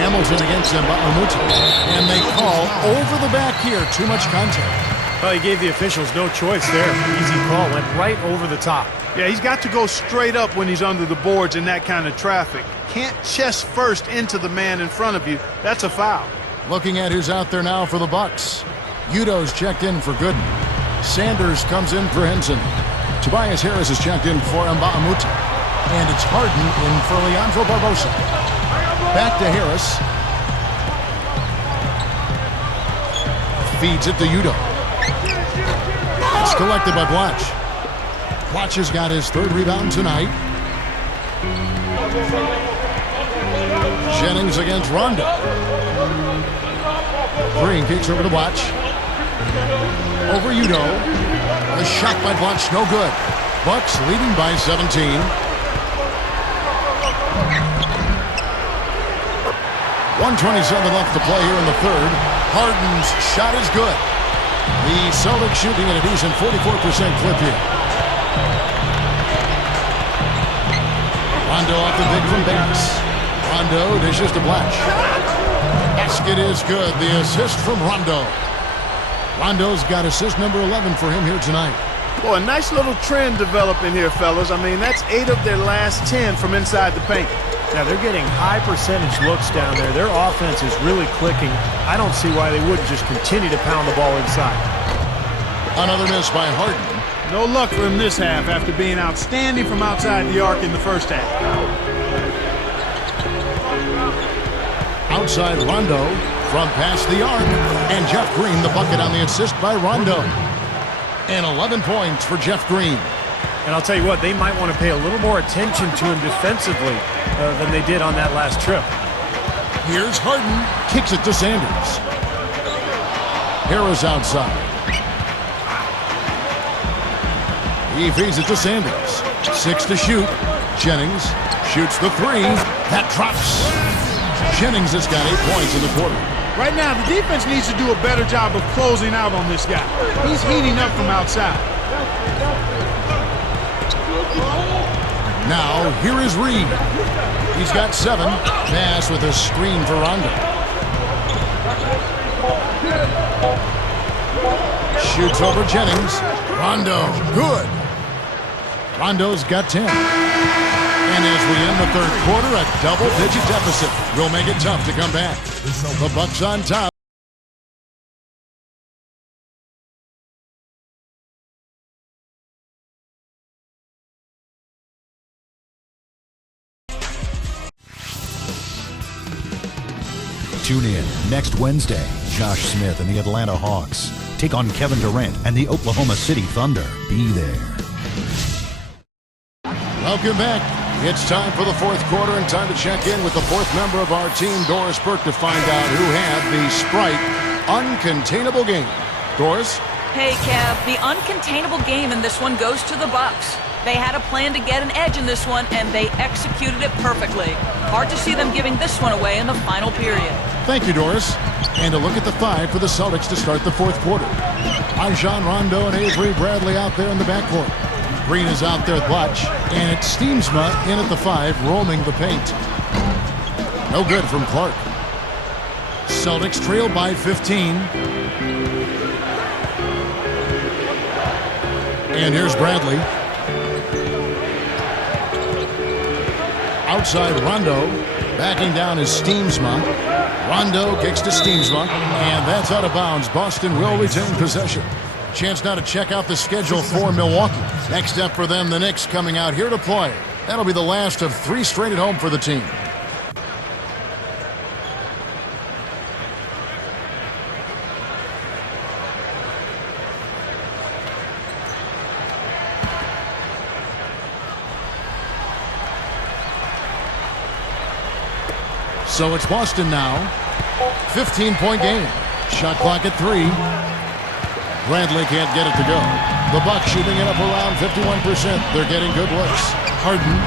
Hamilton against Mbamamuti. And they call over the back here. Too much contact. Well, he gave the officials no choice there. Easy call. Went right over the top. Yeah, he's got to go straight up when he's under the boards in that kind of traffic. Can't chest first into the man in front of you. That's a foul. Looking at who's out there now for the Bucks. Udo's checked in for Gooden. Sanders comes in for Henson. Tobias Harris is checked in for Mbamamuti. And it's Harden in for Leandro Barbosa. Back to Harris. Feeds it to Udo. It's collected by Blatch. Blatch has got his 3rd rebound tonight. Jennings against Rondo. Green kicks over to Blatch. Over Udo. A shot by Blatch, no good. Bucks leading by 17. 1:27 left to play here in the 3rd. Harden's shot is good. The Celtics shooting at a decent 44% clip here. Rondo off the pick from Bass. Rondo dishes to Blatch. Basket is good. The assist from Rondo. Rondo's got assist number 11 for him here tonight. Boy, a nice little trend developing here, fellas. I mean, that's 8 of their last 10 from inside the paint. Now, they're getting high percentage looks down there. Their offense is really clicking. I don't see why they wouldn't just continue to pound the ball inside. Another miss by Harden. No luck for him this half after being outstanding from outside the arc in the first half. Outside Rondo from past the arc. And Jeff Green, the bucket on the assist by Rondo. And 11 points for Jeff Green. And I'll tell you what, they might want to pay a little more attention to him defensively than they did on that last trip. Here's Harden. Kicks it to Sanders. Harris outside. He feeds it to Sanders. 6 to shoot. Jennings shoots the 3. That drops. Jennings has got 8 points in the quarter. Right now, the defense needs to do a better job of closing out on this guy. He's heating up from outside. Now, here is Reed. He's got 7. Pass with a screen for Rondo. Shoots over Jennings. Rondo, good. Rondo's got 10. And as we end the 3rd quarter, a double-digit deficit will make it tough to come back. The Bucks on top. Tune in next Wednesday. Josh Smith and the Atlanta Hawks take on Kevin Durant and the Oklahoma City Thunder. Be there. Welcome back. It's time for the 4th quarter and time to check in with the 4th member of our team, Doris Burke, to find out who had the Sprite uncontainable game. Doris? Hey, Kev, the uncontainable game in this one goes to the Bucks. They had a plan to get an edge in this one, and they executed it perfectly. Hard to see them giving this one away in the final period. Thank you, Doris. And a look at the 5 for the Celtics to start the fourth quarter. Rajon Rondo and Avery Bradley out there in the backcourt. Green is out there with Butch, and it's Steamsma in at the 5, roaming the paint. No good from Clark. Celtics trail by 15. And here's Bradley. Outside Rondo. Backing down is Steamsma. Rondo kicks to Steamsma, and that's out of bounds. Boston will retain possession. Chance now to check out the schedule for Milwaukee. Next up for them, the Knicks coming out here to play. That'll be the last of 3 straight at home for the team. So it's Boston now. 15-point game. Shot clock at 3. Bradley can't get it to go. The Bucks shooting it up around 51%. They're getting good looks. Harden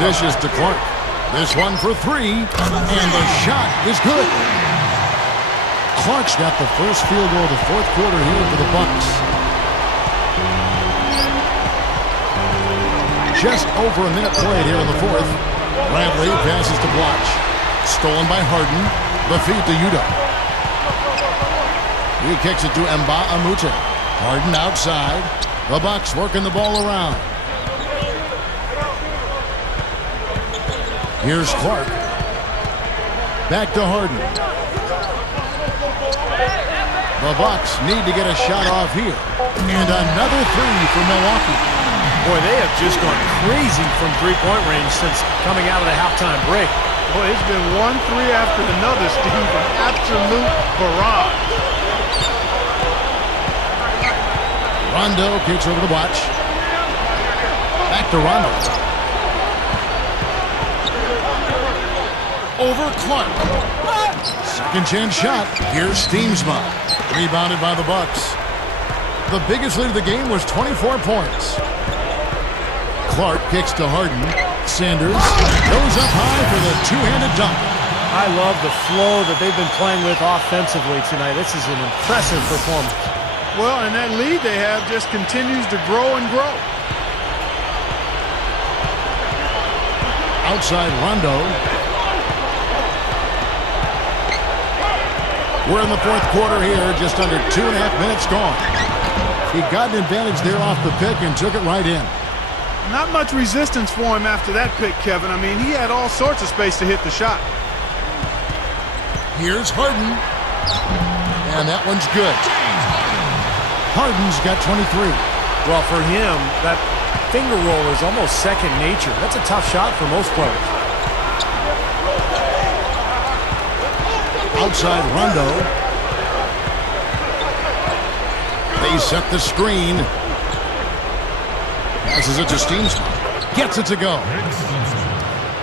dishes to Clark. This one for 3, and the shot is good. Clark's got the first field goal of the fourth quarter here for the Bucks. Just over a minute played here in the fourth. Bradley passes to Blotch. Stolen by Harden. The feed to Yuta. He kicks it to Mbah-a-Moute. Harden outside. The Bucks working the ball around. Here's Clark. Back to Harden. The Bucks need to get a shot off here. And another 3 for Milwaukee. Boy, they have just gone crazy from three-point range since coming out of the halftime break. Boy, it's been 1 3 after another, Steve. An absolute barrage. Rondo kicks over to Watch. Back to Rondo. Over Clark. Second chance shot. Here's Steamsma. Rebounded by the Bucks. The biggest lead of the game was 24 points. Clark kicks to Harden. Sanders goes up high for the two-handed dunk. I love the flow that they've been playing with offensively tonight. This is an impressive performance. Well, and that lead they have just continues to grow and grow. Outside Rondo. We're in the fourth quarter here, just under 2.5 minutes gone. He got an advantage there off the pick and took it right in. Not much resistance for him after that pick, Kevin. I mean, he had all sorts of space to hit the shot. Here's Harden. And that one's good. Harden's got 23. Well, for him, that finger roll is almost second nature. That's a tough shot for most players. Outside Rondo. They set the screen. Passes it to Steamsma. Gets it to go.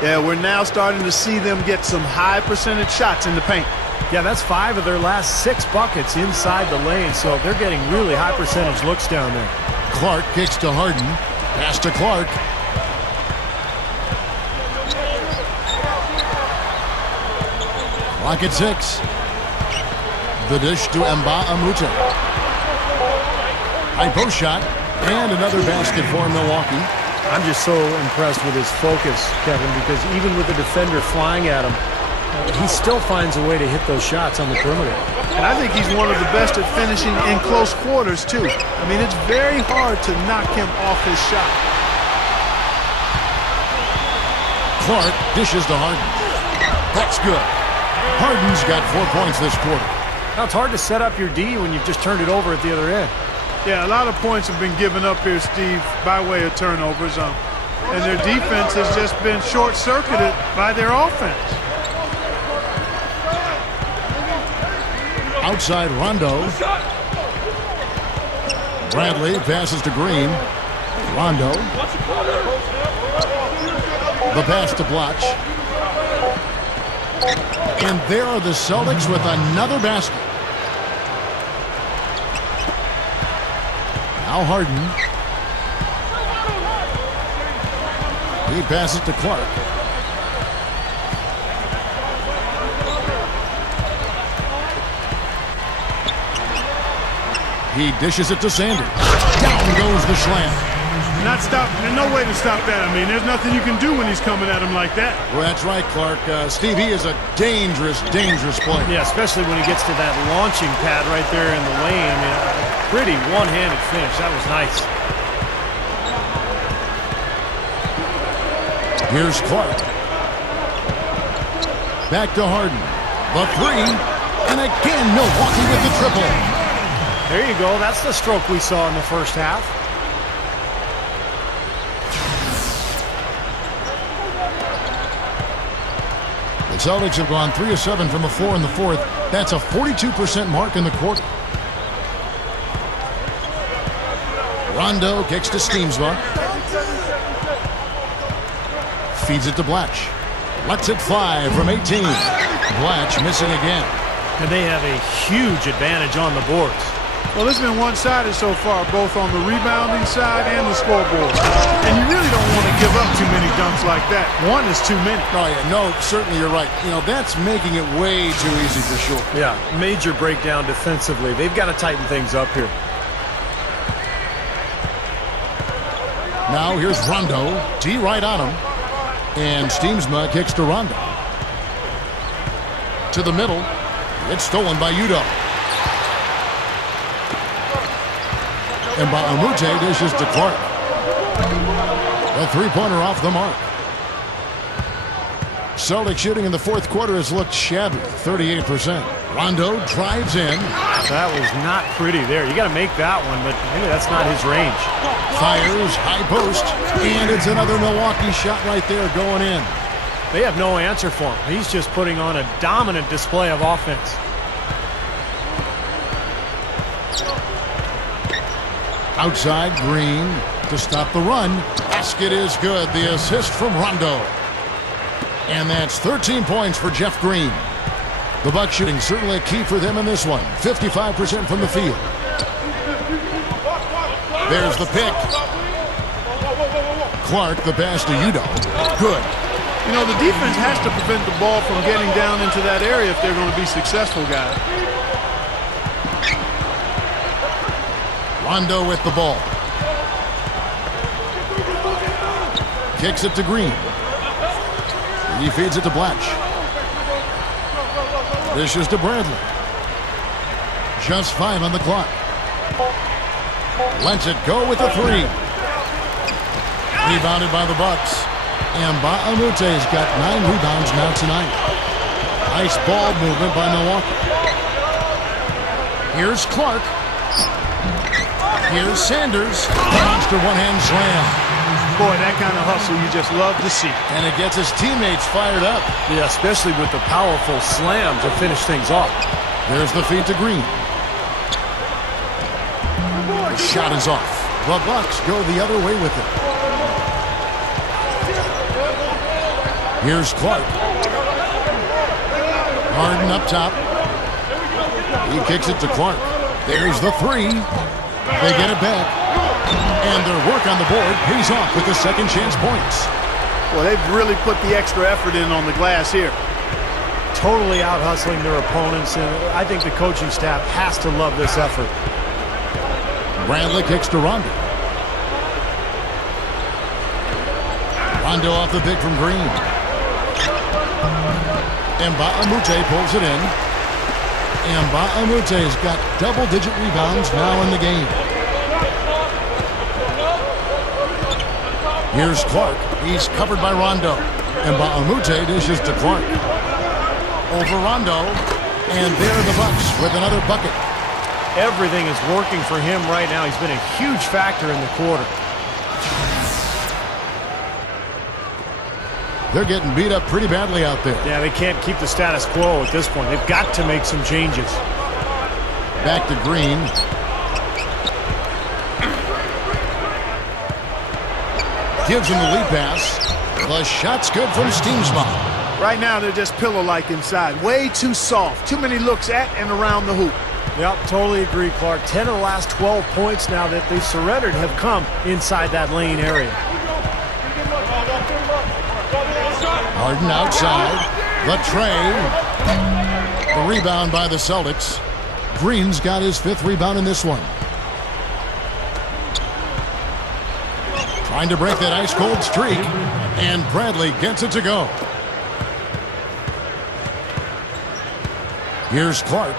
Yeah, we're now starting to see them get some high percentage shots in the paint. Yeah, that's 5 of their last 6 buckets inside the lane, so they're getting really high percentage looks down there. Clark kicks to Harden. Pass to Clark. Clock at 6. The dish to Mbah-a-Moute. High post shot. And another basket for Milwaukee. I'm just so impressed with his focus, Kevin, because even with the defender flying at him, he still finds a way to hit those shots on the perimeter. And I think he's one of the best at finishing in close quarters, too. I mean, it's very hard to knock him off his shot. Clark dishes to Harden. That's good. Harden's got 4 points this quarter. Now, it's hard to set up your D when you've just turned it over at the other end. Yeah, a lot of points have been given up here, Steve, by way of turnovers. And their defense has just been short-circuited by their offense. Outside Rondo. Bradley passes to Green. Rondo. The pass to Blotch. And there are the Celtics with another basket. Now Harden. He passes to Clark. He dishes it to Sanders. Down goes the slam. Not stop. There's no way to stop that. I mean, there's nothing you can do when he's coming at him like that. Well, that's right, Clark. Steve, he is a dangerous, dangerous player. Yeah, especially when he gets to that launching pad right there in the lane. I mean, pretty one-handed finish. That was nice. Here's Clark. Back to Harden. The three. And again, Milwaukee with the triple. There you go. That's the stroke we saw in the first half. The Celtics have gone 3 of 7 from the floor in the fourth. That's a 42% mark in the quarter. Rondo kicks to Steamsma. Feeds it to Blatch. Lets it fly from 18. Blatch missing again. And they have a huge advantage on the boards. Well, it's been one-sided so far, both on the rebounding side and the scoreboard. And you really don't want to give up too many dunks like that. One is too many. Oh, yeah, no, certainly you're right. You know, that's making it way too easy for sure. Yeah, major breakdown defensively. They've got to tighten things up here. Now here's Rondo. D right on him. And Steamsma kicks to Rondo. To the middle. It's stolen by Udo. And by Amute dishes to Clark. A three-pointer off the mark. Celtic shooting in the fourth quarter has looked shabby, 38%. Rondo drives in. That was not pretty there. You got to make that one, but maybe that's not his range. Fires, high post, and it's another Milwaukee shot right there going in. They have no answer for him. He's just putting on a dominant display of offense. Outside, Green to stop the run. Basket is good. The assist from Rondo. And that's 13 points for Jeff Green. The Bucks shooting certainly a key for them in this one. 55% from the field. There's the pick. Clark, the pass to Udo. Good. You know, the defense has to prevent the ball from getting down into that area if they're going to be successful, guys. Rondo with the ball. Kicks it to Green. He feeds it to Blatch. Dishes to Bradley. Just 5 on the clock. Lets it go with the three. Rebounded by the Bucks. And Baamute's got 9 rebounds now tonight. Nice ball movement by Milwaukee. Here's Clark. Here's Sanders. Monster one-hand slam. Boy, that kind of hustle you just love to see. And it gets his teammates fired up. Yeah, especially with the powerful slam to finish things off. There's the feed to Green. The shot is off. The Bucks go the other way with it. Here's Clark. Harden up top. He kicks it to Clark. There's the three. They get it back. And their work on the board pays off with the second chance points. Well, they've really put the extra effort in on the glass here. Totally out-hustling their opponents, and I think the coaching staff has to love this effort. Bradley kicks to Rondo. Rondo off the pick from Green. And Baamoute pulls it in. And Baamoute's got double-digit rebounds now in the game. Here's Clark. He's covered by Rondo. And Baamoute dishes to Clark. Over Rondo. And there are the Bucks with another bucket. Everything is working for him right now. He's been a huge factor in the quarter. They're getting beat up pretty badly out there. Yeah, they can't keep the status quo at this point. They've got to make some changes. Back to Green. Gives him the lead pass. The shot's good from Steamsma. Right now, they're just pillow-like inside. Way too soft. Too many looks at and around the hoop. Yep, totally agree, Clark. 10 of the last 12 points now that they've surrendered have come inside that lane area. Harden outside. The tray. The rebound by the Celtics. Green's got his 5th rebound in this one. Trying to break that ice-cold streak. And Bradley gets it to go. Here's Clark.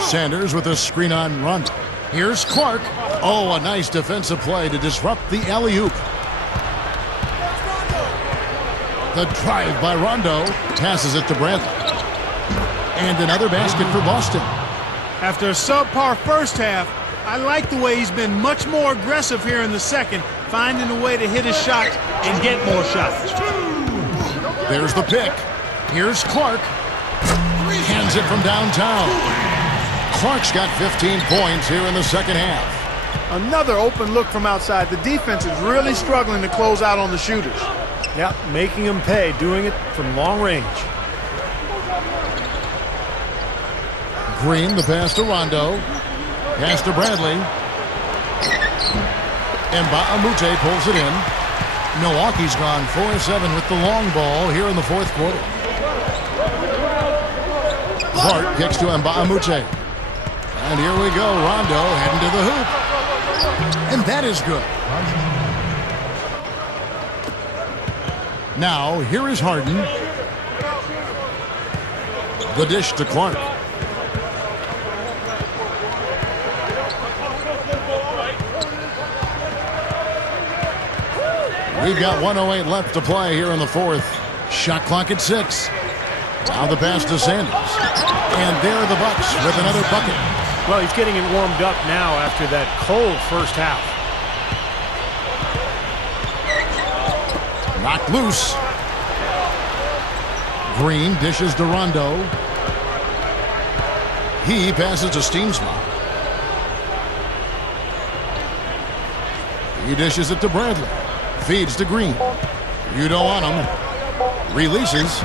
Sanders with a screen on Rondo. Here's Clark. Oh, a nice defensive play to disrupt the alley-oop. The drive by Rondo. Passes it to Bradley. And another basket for Boston. After a subpar first half, I like the way he's been much more aggressive here in the second, finding a way to hit his shot and get more shots. There's the pick. Here's Clark. Hands it from downtown. Clark's got 15 points here in the second half. Another open look from outside. The defense is really struggling to close out on the shooters. Yeah, making them pay, doing it from long range. Green, the pass to Rondo. Pass to Bradley. Mbamute pulls it in. Milwaukee's gone 4-7 with the long ball here in the 4th quarter. Clark kicks to Mbamute. And here we go, Rondo heading to the hoop. And that is good. Now, here is Harden. The dish to Clark. We've got 1:08 left to play here in the 4th. Shot clock at 6. Now the pass to Sanders. And there are the Bucks with another bucket. Well, he's getting it warmed up now after that cold first half. Knocked loose. Green dishes to Rondo. He passes to Steensma. He dishes it to Bradley. Feeds to Green. You don't want him. Releases.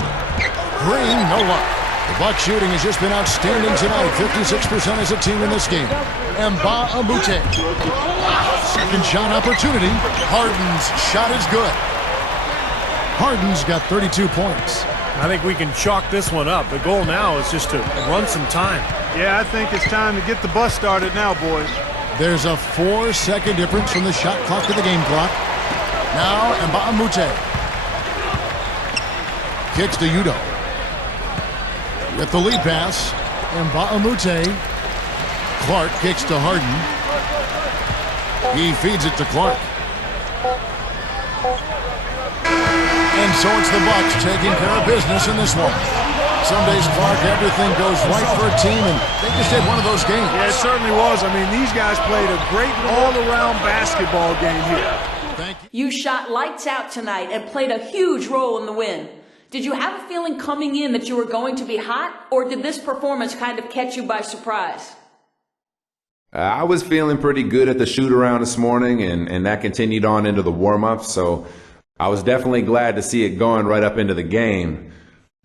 Green, no luck. The Bucks shooting has just been outstanding tonight. 56% as a team in this game. Mbamute. Second shot opportunity. Harden's shot is good. Harden's got 32 points. I think we can chalk this one up. The goal now is just to run some time. Yeah, I think it's time to get the bus started now, boys. There's a 4-second difference from the shot clock to the game clock. Now Mbamute. Kicks to Udo. With the lead pass, Mbamute. Clark kicks to Harden. He feeds it to Clark. And so it's the Bucks taking care of business in this one. Some days, Clark, everything goes right for a team, and they just had one of those games. Yeah, it certainly was. I mean, these guys played a great all-around basketball game here. Thank you. You shot lights out tonight and played a huge role in the win. Did you have a feeling coming in that you were going to be hot, or did this performance kind of catch you by surprise? I was feeling pretty good at the shoot-around this morning, and that continued on into the warm-up, so I was definitely glad to see it going right up into the game.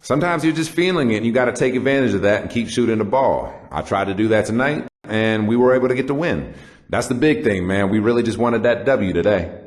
Sometimes you're just feeling it, and you got to take advantage of that and keep shooting the ball. I tried to do that tonight, and we were able to get the win. That's the big thing, man. We really just wanted that W today.